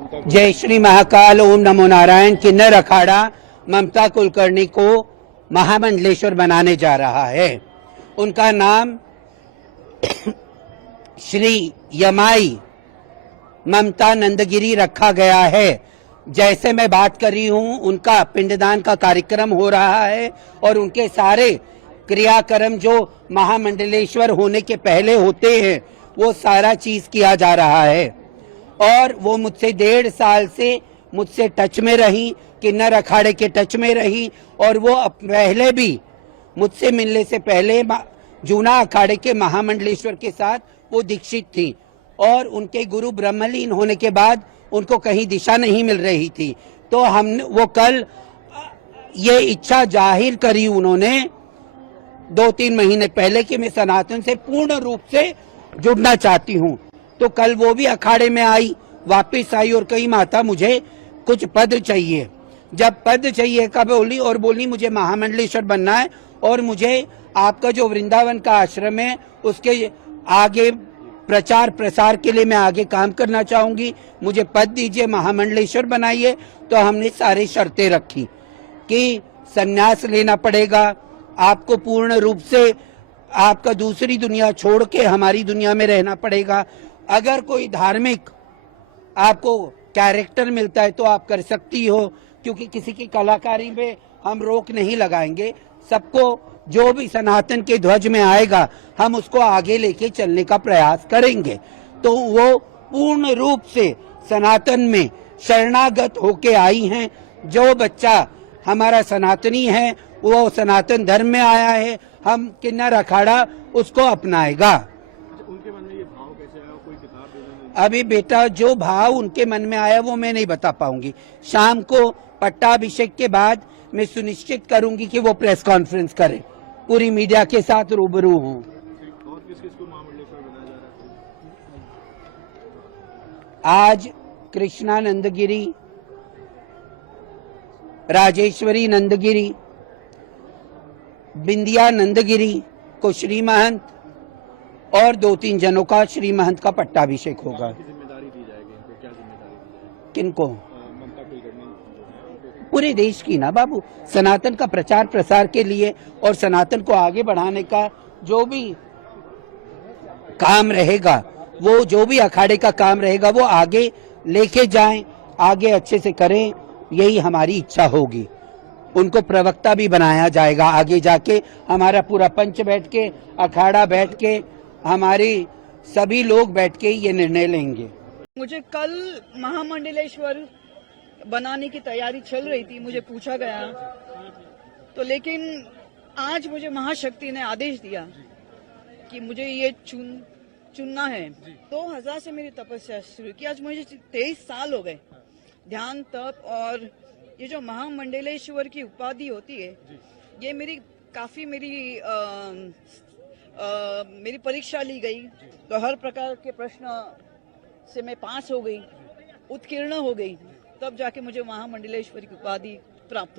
जय श्री महाकाल, ओम नमो नारायण। किन्नर अखाड़ा ममता कुलकर्णी को महामंडलेश्वर बनाने जा रहा है। उनका नाम श्री यमाई ममता नंदगिरी रखा गया है। जैसे मैं बात कर रही हूँ, उनका पिंडदान का कार्यक्रम हो रहा है और उनके सारे क्रियाक्रम जो महामंडलेश्वर होने के पहले होते हैं वो सारा चीज किया जा रहा है। और वो मुझसे 1.5 साल से मुझसे टच में रही, किन्नर अखाड़े के टच में रही, और वो पहले भी मुझसे मिलने से पहले जूना अखाड़े के महामंडलेश्वर के साथ वो दीक्षित थी। और उनके गुरु ब्रह्मलीन होने के बाद उनको कहीं दिशा नहीं मिल रही थी, तो हमने वो कल ये इच्छा जाहिर करी उन्होंने 2-3 महीने पहले कि मैं सनातन से पूर्ण रूप से जुड़ना चाहती हूँ। तो कल वो भी अखाड़े में आई, वापस आई और कही माता मुझे कुछ पद चाहिए। जब पद चाहिए का बोली और बोली मुझे महामंडलेश्वर बनना है और मुझे आपका जो वृंदावन का आश्रम है उसके आगे प्रचार प्रसार के लिए मैं आगे काम करना चाहूंगी, मुझे पद दीजिए, महामंडलेश्वर बनाइए। तो हमने सारी शर्तें रखी कि संन्यास लेना पड़ेगा, आपको पूर्ण रूप से आपका दूसरी दुनिया छोड़ के हमारी दुनिया में रहना पड़ेगा। अगर कोई धार्मिक आपको कैरेक्टर मिलता है तो आप कर सकती हो, क्योंकि किसी की कलाकारी में हम रोक नहीं लगाएंगे। सबको जो भी सनातन के ध्वज में आएगा हम उसको आगे लेके चलने का प्रयास करेंगे। तो वो पूर्ण रूप से सनातन में शरणागत होके आई हैं। जो बच्चा हमारा सनातनी है वो सनातन धर्म में आया है, हम किन्नर अखाड़ा उसको अपनाएगा। उनके मन में ये भाव कैसे आया? कोई किताब देना? अभी बेटा जो भाव उनके मन में आया वो मैं नहीं बता पाऊंगी। शाम को पट्टाभिषेक के बाद मैं सुनिश्चित करूंगी कि वो प्रेस कॉन्फ्रेंस करें, पूरी मीडिया के साथ रूबरू हूँ। और किस किस को महामंडलेश्वर बनाया जा रहा है? आज कृष्णा नंदगिरी, राजेश्वरी नंदगिरी, बिंदिया नंदगिरी को श्री महंत और 2-3 जनों का श्री महंत का पट्टाभिषेक होगा। जिम्मेदारी दी जाएगी इनको? क्या जिम्मेदारी दी जाएगी? किनको? ममता कुलकर्णी। पूरे देश की ना बाबू, सनातन का प्रचार प्रसार के लिए और सनातन को आगे बढ़ाने का जो भी काम रहेगा, वो जो भी अखाड़े का काम रहेगा वो आगे लेके जाएं, आगे अच्छे से करें, यही हमारी इच्छा होगी। उनको प्रवक्ता भी बनाया जाएगा आगे जाके। हमारा पूरा पंच बैठ के, अखाड़ा बैठ के, हमारी सभी लोग बैठ के ये निर्णय लेंगे। मुझे कल महामंडलेश्वर बनाने की तैयारी चल रही थी, मुझे पूछा गया तो, लेकिन आज मुझे महाशक्ति ने आदेश दिया कि मुझे ये चुनना है। 2000 से मेरी तपस्या शुरू की, आज मुझे 23 साल हो गए। ध्यान, तप और ये जो महामंडलेश्वर की उपाधि होती है, ये मेरी परीक्षा ली गई, तो हर प्रकार के प्रश्न से मैं पास हो गई, उत्तीर्ण हो गई, तब जाके मुझे महामंडलेश्वर की उपाधि प्राप्त हो गई।